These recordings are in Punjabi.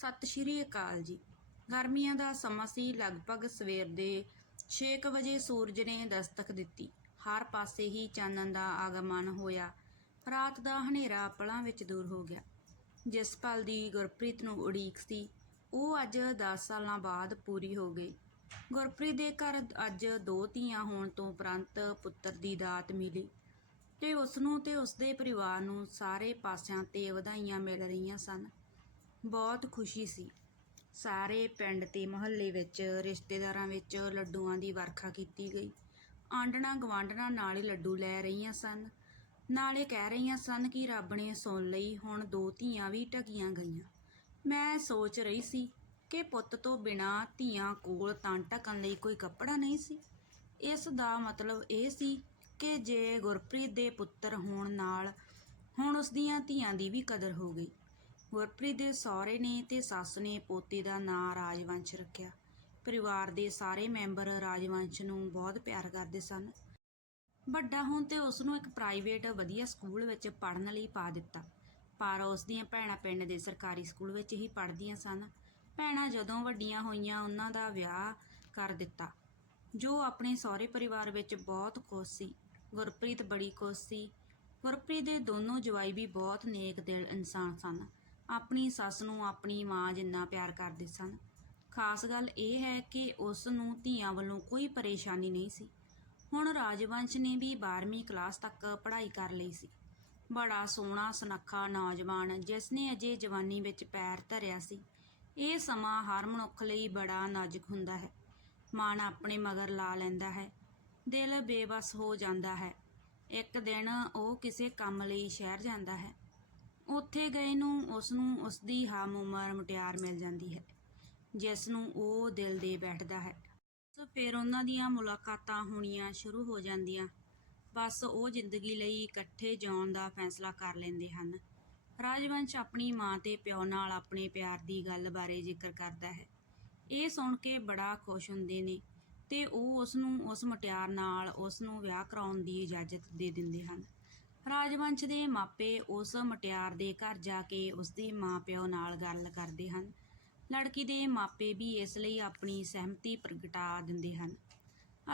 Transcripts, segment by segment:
ਸਤਿ ਸ਼੍ਰੀ ਅਕਾਲ ਜੀ। ਗਰਮੀਆਂ ਦਾ ਸਮਾਂ ਸੀ, ਲਗਭਗ ਸਵੇਰ ਦੇ 6 ਵਜੇ ਸੂਰਜ ਨੇ ਦਸਤਕ ਦਿੱਤੀ। ਹਰ ਪਾਸੇ ਹੀ ਚਾਨਣ ਦਾ ਆਗਮਨ ਹੋਇਆ। ਰਾਤ ਦਾ ਹਨੇਰਾ ਪਲਾਂ ਵਿੱਚ ਦੂਰ ਹੋ ਗਿਆ। ਜਿਸ ਪਲ ਦੀ ਗੁਰਪ੍ਰੀਤ ਨੂੰ ਉਡੀਕ ਸੀ, ਉਹ ਅੱਜ 10 ਸਾਲਾਂ ਬਾਅਦ ਪੂਰੀ ਹੋ ਗਈ। ਗੁਰਪ੍ਰੀਤ ਦੇ ਘਰ ਅੱਜ ਦੋ ਧੀਆਂ ਹੋਣ ਤੋਂ ਉਪਰੰਤ ਪੁੱਤਰ ਦੀ ਦਾਤ ਮਿਲੀ ਤੇ ਉਸ ਨੂੰ ਤੇ ਉਸ ਦੇ ਪਰਿਵਾਰ ਨੂੰ ਸਾਰੇ ਪਾਸਿਆਂ ਤੇ ਵਧਾਈਆਂ ਮਿਲ ਰਹੀਆਂ ਸਨ। ਬਹੁਤ ਖੁਸ਼ੀ ਸੀ। ਸਾਰੇ ਪਿੰਡ ਤੇ ਮੁਹੱਲੇ ਵਿੱਚ, ਰਿਸ਼ਤੇਦਾਰਾਂ ਵਿੱਚ ਲੱਡੂਆਂ ਦੀ ਵਰਖਾ ਕੀਤੀ ਗਈ। ਆਂਡਣਾ ਗਵਾਂਡਣਾ ਨਾਲ ਹੀ ਲੱਡੂ ਲੈ ਰਹੀਆਂ ਸਨ। ਨਾਲੇ ਕਹਿ ਰਹੀਆਂ ਸਨ ਕਿ ਰੱਬ ਨੇ ਸੁਣ ਲਈ, ਹੁਣ ਦੋ ਧੀਆਂ ਵੀ ਢਕੀਆਂ ਗਈਆਂ। ਮੈਂ ਸੋਚ ਰਹੀ ਸੀ ਕਿ ਪੁੱਤ ਤੋਂ ਬਿਨਾ ਧੀਆਂ ਕੋਲ ਤਾਂ ਢਕਣ ਲਈ ਕੋਈ ਕੱਪੜਾ ਨਹੀਂ ਸੀ। ਇਸ ਦਾ ਮਤਲਬ ਇਹ ਸੀ ਕਿ ਜੇ ਗੁਰਪ੍ਰੀਤ ਦੇ ਪੁੱਤਰ ਹੋਣ ਨਾਲ, ਹੁਣ ਉਸ ਦੀਆਂ ਧੀਆਂ ਦੀ ਵੀ ਕਦਰ ਹੋ ਗਈ। ਗੁਰਪ੍ਰੀਤ ਦੇ ਸਹੁਰੇ ਨੇ ਤੇ ਸੱਸ ਨੇ ਪੋਤੇ ਦਾ ਨਾਂ ਰਾਜਵੰਸ਼ ਰੱਖਿਆ। ਪਰਿਵਾਰ ਦੇ ਸਾਰੇ ਮੈਂਬਰ ਰਾਜਵੰਸ਼ ਨੂੰ ਬਹੁਤ ਪਿਆਰ ਕਰਦੇ ਸਨ। ਵੱਡਾ ਹੋਣ ਤੇ ਉਸ ਨੂੰ ਇੱਕ ਪ੍ਰਾਈਵੇਟ ਵਧੀਆ ਸਕੂਲ ਵਿੱਚ ਪੜ੍ਹਨ ਲਈ ਪਾ ਦਿੱਤਾ। ਪਰ ਉਸ ਦੀਆਂ ਭੈਣਾਂ ਪਿੰਡ ਦੇ ਸਰਕਾਰੀ ਸਕੂਲ ਵਿੱਚ ਹੀ ਪੜ੍ਹਦੀਆਂ ਸਨ। ਭੈਣਾਂ ਜਦੋਂ ਵੱਡੀਆਂ ਹੋਈਆਂ, ਉਹਨਾਂ ਦਾ ਵਿਆਹ ਕਰ ਦਿੱਤਾ, ਜੋ ਆਪਣੇ ਸਹੁਰੇ ਪਰਿਵਾਰ ਵਿੱਚ ਬਹੁਤ ਖੁਸ਼ ਸੀ। ਗੁਰਪ੍ਰੀਤ ਬੜੀ ਖੁਸ਼ ਸੀ। ਗੁਰਪ੍ਰੀਤ ਦੇ ਦੋਨੋਂ ਜਵਾਈ ਵੀ ਬਹੁਤ ਨੇਕ ਦਿਲ ਇਨਸਾਨ ਸਨ। ਆਪਣੀ ਸੱਸ ਨੂੰ ਆਪਣੀ ਮਾਂ ਜਿੰਨਾ ਪਿਆਰ ਕਰਦੇ ਸਨ। ਖਾਸ ਗੱਲ ਇਹ ਹੈ ਕਿ ਉਸ ਨੂੰ ਧੀਆਂ ਵੱਲੋਂ ਕੋਈ ਪਰੇਸ਼ਾਨੀ ਨਹੀਂ ਸੀ। ਹੁਣ ਰਾਜਵੰਸ਼ ਨੇ ਵੀ 12ਵੀਂ ਕਲਾਸ ਤੱਕ ਪੜ੍ਹਾਈ ਕਰ ਲਈ ਸੀ। ਬੜਾ ਸੋਹਣਾ, ਸੁਨੱਖਾ ਨੌਜਵਾਨ, ਜਿਸ ਨੇ ਅਜੇ ਜਵਾਨੀ ਵਿੱਚ ਪੈਰ ਧਰਿਆ ਸੀ। ਇਹ ਸਮਾਂ ਹਰ ਮਨੁੱਖ ਲਈ ਬੜਾ ਨਾਜ਼ੁਕ ਹੁੰਦਾ ਹੈ। ਮਨ ਆਪਣੇ ਮਗਰ ਲਾ ਲੈਂਦਾ ਹੈ। ਦਿਲ ਬੇਬਸ ਹੋ ਜਾਂਦਾ ਹੈ। ਇੱਕ ਦਿਨ ਉਹ ਕਿਸੇ ਕੰਮ ਲਈ ਸ਼ਹਿਰ ਜਾਂਦਾ ਹੈ। ਉੱਥੇ ਗਏ ਨੂੰ ਉਸ ਨੂੰ ਉਸ ਦੀ ਹਮ ਉਮਰ ਮੁਟਿਆਰ ਮਿਲ ਜਾਂਦੀ ਹੈ, ਜਿਸ ਨੂੰ ਉਹ ਦਿਲ ਦੇ ਬੈਠਦਾ ਹੈ। ਸੋ ਫਿਰ ਉਹਨਾਂ ਦੀਆਂ ਮੁਲਾਕਾਤਾਂ ਹੋਣੀਆਂ ਸ਼ੁਰੂ ਹੋ ਜਾਂਦੀਆਂ। ਬਸ ਉਹ ਜ਼ਿੰਦਗੀ ਲਈ ਇਕੱਠੇ ਜਾਣ ਦਾ ਫੈਸਲਾ ਕਰ ਲੈਂਦੇ ਹਨ। ਰਾਜਵੰਸ਼ ਆਪਣੀ ਮਾਂ ਤੇ ਪਿਓ ਨਾਲ ਆਪਣੇ ਪਿਆਰ ਦੀ ਗੱਲ ਬਾਰੇ ਜ਼ਿਕਰ ਕਰਦਾ ਹੈ। ਇਹ ਸੁਣ ਕੇ ਬੜਾ ਖੁਸ਼ ਹੁੰਦੇ ਨੇ ਤੇ ਉਹ ਉਸ ਨੂੰ ਉਸ ਮੁਟਿਆਰ ਨਾਲ ਉਸ ਨੂੰ ਵਿਆਹ ਕਰਾਉਣ ਦੀ ਇਜਾਜ਼ਤ ਦੇ ਦਿੰਦੇ ਹਨ। ਰਾਜਵੰਸ਼ ਦੇ ਮਾਪੇ ਉਸ ਮੁਟਿਆਰ ਦੇ ਘਰ ਜਾ ਕੇ ਉਸ ਦੇ ਮਾਪਿਓ ਨਾਲ ਗੱਲ ਕਰਦੇ ਹਨ। ਲੜਕੀ ਦੇ ਮਾਪੇ ਵੀ ਇਸ ਲਈ ਆਪਣੀ ਸਹਿਮਤੀ ਪ੍ਰਗਟਾ ਦਿੰਦੇ ਹਨ।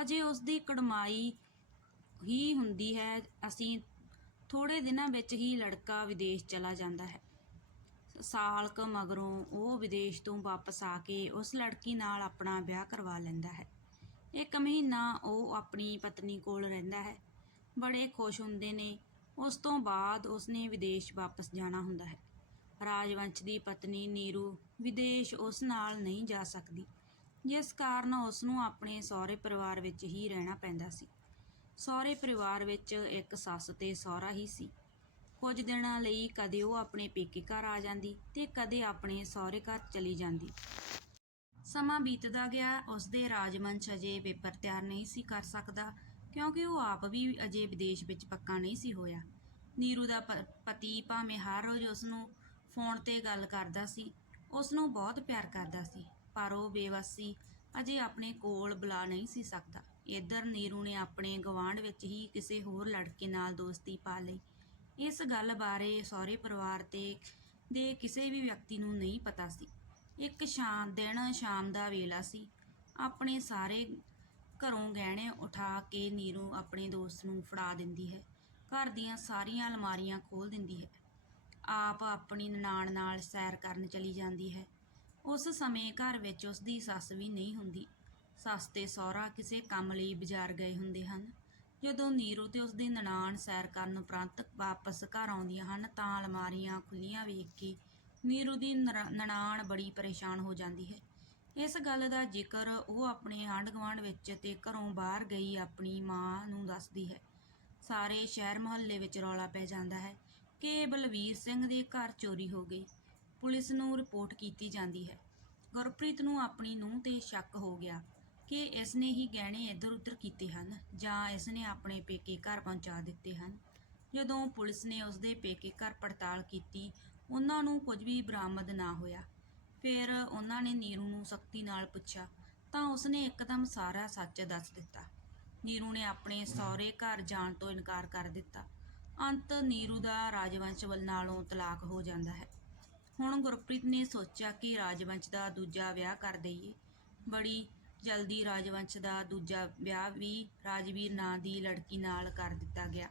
ਅਜੇ ਉਸ ਦੀ ਕੜਮਾਈ ਹੀ ਹੁੰਦੀ ਹੈ। ਅਸੀਂ ਥੋੜੇ ਦਿਨਾਂ ਵਿੱਚ ਹੀ ਲੜਕਾ ਵਿਦੇਸ਼ ਚਲਾ ਜਾਂਦਾ ਹੈ। ਸਾਲ ਕੁ ਮਗਰੋਂ ਉਹ ਵਿਦੇਸ਼ ਤੋਂ ਵਾਪਸ ਆ ਕੇ ਉਸ ਲੜਕੀ ਨਾਲ ਆਪਣਾ ਵਿਆਹ ਕਰਵਾ ਲੈਂਦਾ ਹੈ। ਇੱਕ ਮਹੀਨਾ ਉਹ ਆਪਣੀ ਪਤਨੀ ਕੋਲ ਰਹਿੰਦਾ ਹੈ। ਬੜੇ ਖੁਸ਼ ਹੁੰਦੇ ਨੇ। ਉਸ ਤੋਂ ਬਾਅਦ ਉਸਨੇ ਵਿਦੇਸ਼ ਵਾਪਸ ਜਾਣਾ ਹੁੰਦਾ ਹੈ। ਰਾਜਵੰਸ਼ ਦੀ ਪਤਨੀ ਨੀਰੂ ਵਿਦੇਸ਼ ਉਸ ਨਾਲ ਨਹੀਂ ਜਾ ਸਕਦੀ, ਜਿਸ ਕਾਰਨ ਉਸ ਨੂੰ ਆਪਣੇ ਸਹੁਰੇ ਪਰਿਵਾਰ ਵਿੱਚ ਹੀ ਰਹਿਣਾ ਪੈਂਦਾ ਸੀ। ਸਹੁਰੇ ਪਰਿਵਾਰ ਵਿੱਚ ਇੱਕ ਸੱਸ ਤੇ ਸਹੁਰਾ ਹੀ ਸੀ। ਕੁਝ ਦਿਨਾਂ ਲਈ ਕਦੇ ਉਹ ਆਪਣੇ ਪੇਕੇ ਘਰ ਆ ਜਾਂਦੀ ਤੇ ਕਦੇ ਆਪਣੇ ਸਹੁਰੇ ਘਰ ਚਲੀ ਜਾਂਦੀ। ਸਮਾਂ ਬੀਤਦਾ ਗਿਆ ਉਸ ਦੇ ਰਾਜਵੰਸ਼ ਅਜੇ ਪੇਪਰ ਤਿਆਰ ਨਹੀਂ ਸੀ ਕਰ ਸਕਦਾ। ਕਿਉਂਕਿ ਉਹ ਆਪ ਵੀ ਅਜੇ ਵਿਦੇਸ਼ ਵਿੱਚ ਪੱਕਾ ਨਹੀਂ ਸੀ ਹੋਇਆ। ਨੀਰੂ ਦਾ ਪਤੀ ਭਾਵੇਂ ਹਰ ਰੋਜ਼ ਉਸ ਨੂੰ ਫੋਨ ਤੇ ਗੱਲ ਕਰਦਾ ਸੀ ਉਸ ਨੂੰ ਬਹੁਤ ਪਿਆਰ ਕਰਦਾ ਸੀ, ਪਰ ਉਹ ਬੇਵੱਸ ਅਜੇ ਆਪਣੇ ਕੋਲ ਬੁਲਾ ਨਹੀਂ ਸੀ ਸਕਦਾ। ਇੱਧਰ ਨੀਰੂ ਨੇ ਆਪਣੇ ਗਵਾਂਢ ਵਿੱਚ ਹੀ ਕਿਸੇ ਹੋਰ ਲੜਕੇ ਨਾਲ ਦੋਸਤੀ ਪਾ ਲਈ। ਇਸ ਗੱਲ ਬਾਰੇ ਸਹੁਰੇ ਪਰਿਵਾਰ ਤੇ, ਦੇ ਕਿਸੇ ਵੀ ਵਿਅਕਤੀ ਨੂੰ ਨਹੀਂ ਪਤਾ ਸੀ। ਇੱਕ ਸ਼ਾਮ ਦਿਨ ਸ਼ਾਮ ਦਾ ਵੇਲਾ ਸੀ। ਆਪਣੇ ਸਾਰੇ ਘਰੋਂ ਗਹਿਣੇ ਉਠਾ ਕੇ ਨੀਰੂ ਆਪਣੇ ਦੋਸਤ ਨੂੰ ਫੜਾ ਦਿੰਦੀ ਹੈ। ਘਰ ਦੀਆਂ ਸਾਰੀਆਂ ਅਲਮਾਰੀਆਂ ਖੋਲ ਦਿੰਦੀ ਹੈ। ਆਪ ਆਪਣੀ ਨਨਾਣ ਨਾਲ ਸੈਰ ਕਰਨ ਚਲੀ ਜਾਂਦੀ ਹੈ। ਉਸ ਸਮੇਂ ਘਰ ਵਿੱਚ ਉਸ ਦੀ ਸੱਸ ਵੀ ਨਹੀਂ ਹੁੰਦੀ। ਸੱਸ ਤੇ ਸਹੁਰਾ ਕਿਸੇ ਕੰਮ ਲਈ ਬਾਜ਼ਾਰ ਗਏ ਹੁੰਦੇ ਹਨ। ਜਦੋਂ ਨੀਰੂ ਤੇ ਉਸ ਦੀ ਨਨਾਣ ਸੈਰ ਕਰਨ ਉਪਰੰਤ ਵਾਪਸ ਘਰ ਆਉਂਦੀਆਂ ਹਨ, ਤਾਂ ਅਲਮਾਰੀਆਂ ਖੁੱਲੀਆਂ ਵੇਖ ਕੇ ਨੀਰੂ ਦੀ ਨਰ- ਨਨਾਣ ਬੜੀ ਪਰੇਸ਼ਾਨ ਹੋ ਜਾਂਦੀ ਹੈ। ਇਸ ਗੱਲ ਦਾ ਜ਼ਿਕਰ ਉਹ ਆਪਣੇ ਆਂਢ ਗੁਆਂਢ ਵਿੱਚ ਤੇ ਘਰੋਂ ਬਾਹਰ ਗਈ ਆਪਣੀ ਮਾਂ ਨੂੰ ਦੱਸਦੀ ਹੈ। ਸਾਰੇ ਸ਼ਹਿਰ ਮੁਹੱਲੇ ਵਿੱਚ ਰੌਲਾ ਪੈ ਜਾਂਦਾ ਹੈ ਕਿ ਬਲਵੀਰ ਸਿੰਘ ਦੇ ਘਰ ਚੋਰੀ ਹੋ ਗਈ। ਪੁਲਿਸ ਨੂੰ ਰਿਪੋਰਟ ਕੀਤੀ ਜਾਂਦੀ ਹੈ। ਗੁਰਪ੍ਰੀਤ ਨੂੰ ਆਪਣੀ ਨੂੰਹ ਤੇ ਸ਼ੱਕ ਹੋ ਗਿਆ ਕਿ ਇਸ ਨੇ ਹੀ ਗਹਿਣੇ ਇੱਧਰ ਉੱਧਰ ਕੀਤੇ ਹਨ ਜਾਂ ਇਸ ਨੇ ਆਪਣੇ ਪੇਕੇ ਘਰ ਪਹੁੰਚਾ ਦਿੱਤੇ ਹਨ। ਜਦੋਂ ਪੁਲਿਸ ਨੇ ਉਸ ਦੇ ਪੇਕੇ ਘਰ ਪੜਤਾਲ ਕੀਤੀ, ਉਹਨਾਂ ਨੂੰ ਕੁਝ ਵੀ ਬਰਾਮਦ ਨਾ ਹੋਇਆ। ਫਿਰ ਉਹਨਾਂ ਨੇ ਨੀਰੂ ਨੂੰ ਸਖਤੀ ਨਾਲ ਪੁੱਛਿਆ, ਤਾਂ ਉਸਨੇ ਇੱਕਦਮ ਸਾਰਾ ਸੱਚ ਦੱਸ ਦਿੱਤਾ। ਨੀਰੂ ਨੇ ਆਪਣੇ ਸਹੁਰੇ ਘਰ ਜਾਣ ਤੋਂ ਇਨਕਾਰ ਕਰ ਦਿੱਤਾ। ਅੰਤ ਨੀਰੂ ਦਾ ਰਾਜਵੰਸ਼ ਵੱਲ ਨਾਲੋਂ ਤਲਾਕ ਹੋ ਜਾਂਦਾ ਹੈ। ਹੁਣ ਗੁਰਪ੍ਰੀਤ ਨੇ ਸੋਚਿਆ ਕਿ ਰਾਜਵੰਸ਼ ਦਾ ਦੂਜਾ ਵਿਆਹ ਕਰ ਦਈਏ। ਬੜੀ ਜਲਦੀ ਰਾਜਵੰਸ਼ ਦਾ ਦੂਜਾ ਵਿਆਹ ਵੀ ਰਾਜਵੀਰ ਨਾਂ ਦੀ ਲੜਕੀ ਨਾਲ ਕਰ ਦਿੱਤਾ ਗਿਆ।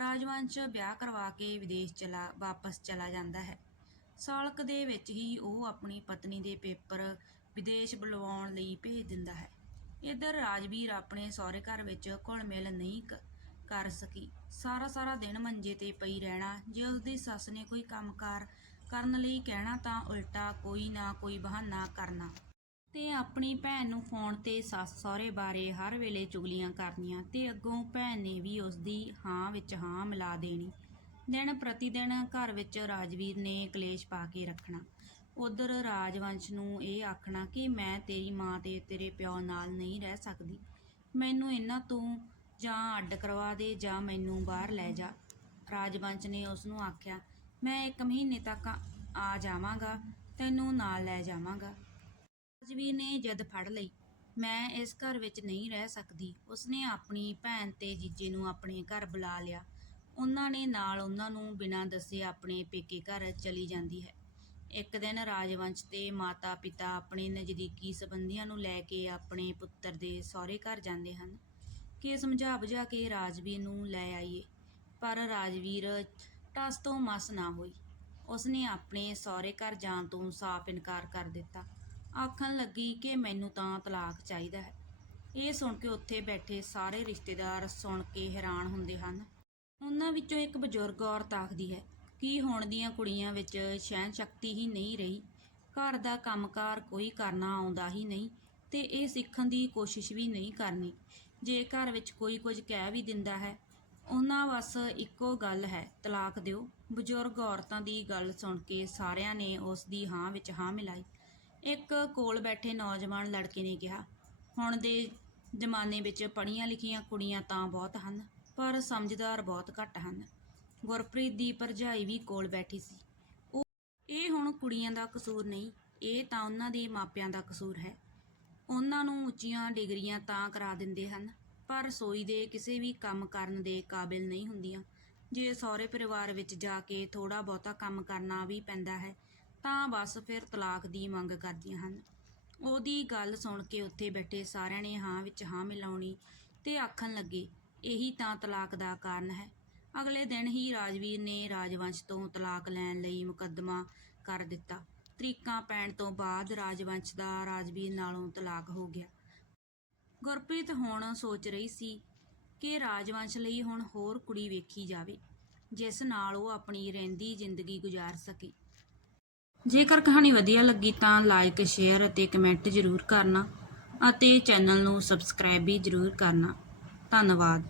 ਰਾਜਵੰਸ਼ ਵਿਆਹ ਕਰਵਾ ਕੇ ਵਿਦੇਸ਼ ਚਲਾ, ਵਾਪਸ ਚਲਾ ਜਾਂਦਾ ਹੈ। ਸਾਲਕ ਦੇ ਵਿੱਚ ਹੀ ਉਹ ਆਪਣੀ ਪਤਨੀ ਦੇ ਪੇਪਰ ਵਿਦੇਸ਼ ਬੁਲਵਾਉਣ ਲਈ ਭੇਜ ਦਿੰਦਾ ਹੈ। ਇਧਰ ਰਾਜਵੀਰ ਆਪਣੇ ਸਹੁਰੇ ਘਰ ਵਿੱਚ ਘੁਲ ਮਿਲ ਨਹੀਂ ਕ- ਕਰ ਸਕੀ। ਸਾਰਾ ਸਾਰਾ ਦਿਨ ਮੰਜੇ ਤੇ ਪਈ ਰਹਿਣਾ ਜੇ ਉਸਦੀ ਸੱਸ ਨੇ ਕੋਈ ਕੰਮਕਾਰ ਕਰਨ ਲਈ ਕਹਿਣਾ ਤਾਂ ਉਲਟਾ ਕੋਈ ਨਾ ਕੋਈ ਬਹਾਨਾ ਕਰਨਾ। ਤੇ ਆਪਣੀ ਭੈਣ ਨੂੰ ਫੋਨ ਤੇ ਸੱਸ ਸਹੁਰੇ ਬਾਰੇ ਹਰ ਵੇਲੇ ਚੁਗਲੀਆਂ ਕਰਨੀਆਂ ਤੇ ਅੱਗੋਂ ਭੈਣ ਨੇ ਵੀ ਉਸਦੀ ਹਾਂ ਵਿੱਚ ਹਾਂ ਮਿਲਾ ਦੇਣੀ। ਦਿਨ ਪ੍ਰਤੀ ਦਿਨ ਘਰ ਵਿੱਚ ਰਾਜਵੀਰ ਨੇ ਕਲੇਸ਼ ਪਾ ਕੇ ਰੱਖਣਾ। ਉਧਰ ਰਾਜਵੰਸ਼ ਨੂੰ ਇਹ ਆਖਣਾ ਕਿ ਮੈਂ ਤੇਰੀ ਮਾਂ ਤੇ ਤੇਰੇ ਪਿਓ ਨਾਲ ਨਹੀਂ ਰਹਿ ਸਕਦੀ। ਮੈਨੂੰ ਇਹਨਾਂ ਤੋਂ ਜਾਂ ਅੱਡ ਕਰਵਾ ਦੇ ਜਾਂ ਮੈਨੂੰ ਬਾਹਰ ਲੈ ਜਾ। ਰਾਜਵੰਸ਼ ਨੇ ਉਸ ਨੂੰ ਆਖਿਆ, ਮੈਂ ਇੱਕ ਮਹੀਨੇ ਤੱਕ ਆ- ਜਾਵਾਂਗਾ, ਤੈਨੂੰ ਨਾਲ ਲੈ ਜਾਵਾਂਗਾ। ਰਾਜਵੀਰ ਨੇ ਜਦ ਫੜ ਲਈ, ਮੈਂ ਇਸ ਘਰ ਵਿੱਚ ਨਹੀਂ ਰਹਿ ਸਕਦੀ। ਉਸਨੇ ਆਪਣੀ ਭੈਣ ਤੇ ਜੀਜੇ ਨੂੰ ਆਪਣੇ ਘਰ ਬੁਲਾ ਲਿਆ। ਉਹਨਾਂ ਨੇ ਨਾਲ ਉਹਨਾਂ ਨੂੰ ਬਿਨਾਂ ਦੱਸੇ ਆਪਣੇ ਪੇਕੇ ਘਰ ਚਲੀ ਜਾਂਦੀ ਹੈ। ਇੱਕ ਦਿਨ ਰਾਜਵੰਸ਼ ਤੇ ਮਾਤਾ ਪਿਤਾ ਆਪਣੇ ਨਜ਼ਦੀਕੀ ਸੰਬੰਧੀਆਂ ਨੂੰ ਲੈ ਕੇ ਆਪਣੇ ਪੁੱਤਰ ਦੇ ਸਹੁਰੇ ਘਰ ਜਾਂਦੇ ਹਨ ਕਿ ਸਮਝਾ ਬੁਝਾ ਕੇ ਰਾਜਵੀਰ ਨੂੰ ਲੈ ਆਈਏ। ਪਰ ਰਾਜਵੀਰ ਟਸ ਤੋਂ ਮਸ ਨਾ ਹੋਈ। ਉਸਨੇ ਆਪਣੇ ਸਹੁਰੇ ਘਰ ਜਾਣ ਤੋਂ ਸਾਫ਼ ਇਨਕਾਰ ਕਰ ਦਿੱਤਾ। ਆਖਣ ਲੱਗੀ ਕਿ ਮੈਨੂੰ ਤਾਂ ਤਲਾਕ ਚਾਹੀਦਾ ਹੈ। ਇਹ ਸੁਣ ਕੇ ਉੱਥੇ ਬੈਠੇ ਸਾਰੇ ਰਿਸ਼ਤੇਦਾਰ ਸੁਣ ਕੇ ਹੈਰਾਨ ਹੁੰਦੇ ਹਨ। ਉਹਨਾਂ ਵਿੱਚੋਂ ਇੱਕ ਬਜ਼ੁਰਗ ਔਰਤ ਆਖਦੀ ਹੈ, ਕਿ ਹੁਣ ਦੀਆਂ ਕੁੜੀਆਂ ਵਿੱਚ ਸਹਿਣ ਸ਼ਕਤੀ ਹੀ ਨਹੀਂ ਰਹੀ? ਘਰ ਦਾ ਕੰਮਕਾਰ ਕੋਈ ਕਰਨਾ ਆਉਂਦਾ ਹੀ ਨਹੀਂ ਤੇ ਇਹ ਸਿੱਖਣ ਦੀ ਕੋਸ਼ਿਸ਼ ਵੀ ਨਹੀਂ ਕਰਨੀ। ਜੇ ਘਰ ਵਿੱਚ ਕੋਈ ਕੁਝ ਕਹਿ ਵੀ ਦਿੰਦਾ ਹੈ, ਉਹਨਾਂ ਬਸ ਇੱਕੋ ਗੱਲ ਹੈ, ਤਲਾਕ ਦਿਓ। ਬਜ਼ੁਰਗ ਔਰਤਾਂ ਦੀ ਗੱਲ ਸੁਣ ਕੇ ਸਾਰਿਆਂ ਨੇ ਉਸ ਦੀ ਹਾਂ ਵਿੱਚ ਹਾਂ ਮਿਲਾਈ। ਇੱਕ ਕੋਲ ਬੈਠੇ ਨੌਜਵਾਨ ਲੜਕੇ ਨੇ ਕਿਹਾ, ਹੁਣ ਦੇ ਜ਼ਮਾਨੇ ਵਿੱਚ ਪੜ੍ਹੀਆਂ ਲਿਖੀਆਂ ਕੁੜੀਆਂ ਤਾਂ ਬਹੁਤ ਹਨ। ਪਰ ਸਮਝਦਾਰ ਬਹੁਤ ਘੱਟ ਹਨ। ਗੁਰਪ੍ਰੀਤ ਦੀ ਭਰਜਾਈ ਵੀ ਕੋਲ ਬੈਠੀ ਸੀ। ਉਹ ਇਹ ਹੁਣ ਕੁੜੀਆਂ ਦਾ ਕਸੂਰ ਨਹੀਂ, ਇਹ ਤਾਂ ਉਹਨਾਂ ਦੇ ਮਾਪਿਆਂ ਦਾ ਕਸੂਰ ਹੈ। ਉਹਨਾਂ ਨੂੰ ਉੱਚੀਆਂ ਡਿਗਰੀਆਂ ਤਾਂ ਕਰਾ ਦਿੰਦੇ ਹਨ, ਪਰ ਰਸੋਈ ਦੇ ਕਿਸੇ ਵੀ ਕੰਮ ਕਰਨ ਦੇ ਕਾਬਿਲ ਨਹੀਂ ਹੁੰਦੀਆਂ। ਜੇ ਸਹੁਰੇ ਪਰਿਵਾਰ ਵਿੱਚ ਜਾ ਕੇ ਥੋੜਾ ਬਹੁਤਾ ਕੰਮ ਕਰਨਾ ਵੀ ਪੈਂਦਾ ਹੈ, ਤਾਂ ਬਸ ਫਿਰ ਤਲਾਕ ਦੀ ਮੰਗ ਕਰਦੀਆਂ ਹਨ। ਉਹਦੀ ਗੱਲ ਸੁਣ ਕੇ ਉੱਥੇ ਬੈਠੇ ਸਾਰਿਆਂ ਨੇ ਹਾਂ ਵਿੱਚ ਹਾਂ ਮਿਲਾਉਣੀ ਤੇ ਆਖਣ ਲੱਗੇ ਇਹੀ ਤਾਂ ਤਲਾਕ ਦਾ ਕਾਰਨ ਹੈ। ਅਗਲੇ ਦਿਨ ਹੀ ਰਾਜਵੀਰ ਨੇ ਰਾਜਵੰਸ਼ ਤੋਂ ਤਲਾਕ ਲੈਣ ਲਈ ਮੁਕੱਦਮਾ ਕਰ ਦਿੱਤਾ। ਤਰੀਕਾਂ ਪੈਣ ਤੋਂ ਬਾਅਦ ਰਾਜਵੰਸ਼ ਦਾ ਰਾਜਵੀਰ ਨਾਲੋਂ ਤਲਾਕ ਹੋ ਗਿਆ। ਗੁਰਪ੍ਰੀਤ ਹੁਣ ਸੋਚ ਰਹੀ ਸੀ ਕਿ ਰਾਜਵੰਸ਼ ਲਈ ਹੁਣ ਹੋਰ ਕੁੜੀ ਵੇਖੀ ਜਾਵੇ, ਜਿਸ ਨਾਲ ਉਹ ਆਪਣੀ ਰਹਿੰਦੀ ਜ਼ਿੰਦਗੀ ਗੁਜ਼ਾਰ ਸਕੇ। ਜੇਕਰ ਕਹਾਣੀ ਵਧੀਆ ਲੱਗੀ ਤਾਂ ਲਾਈਕ, ਸ਼ੇਅਰ ਅਤੇ ਕਮੈਂਟ ਜ਼ਰੂਰ ਕਰਨਾ ਅਤੇ ਚੈਨਲ ਨੂੰ ਸਬਸਕ੍ਰਾਈਬ ਵੀ ਜ਼ਰੂਰ ਕਰਨਾ। ਧੰਨਵਾਦ।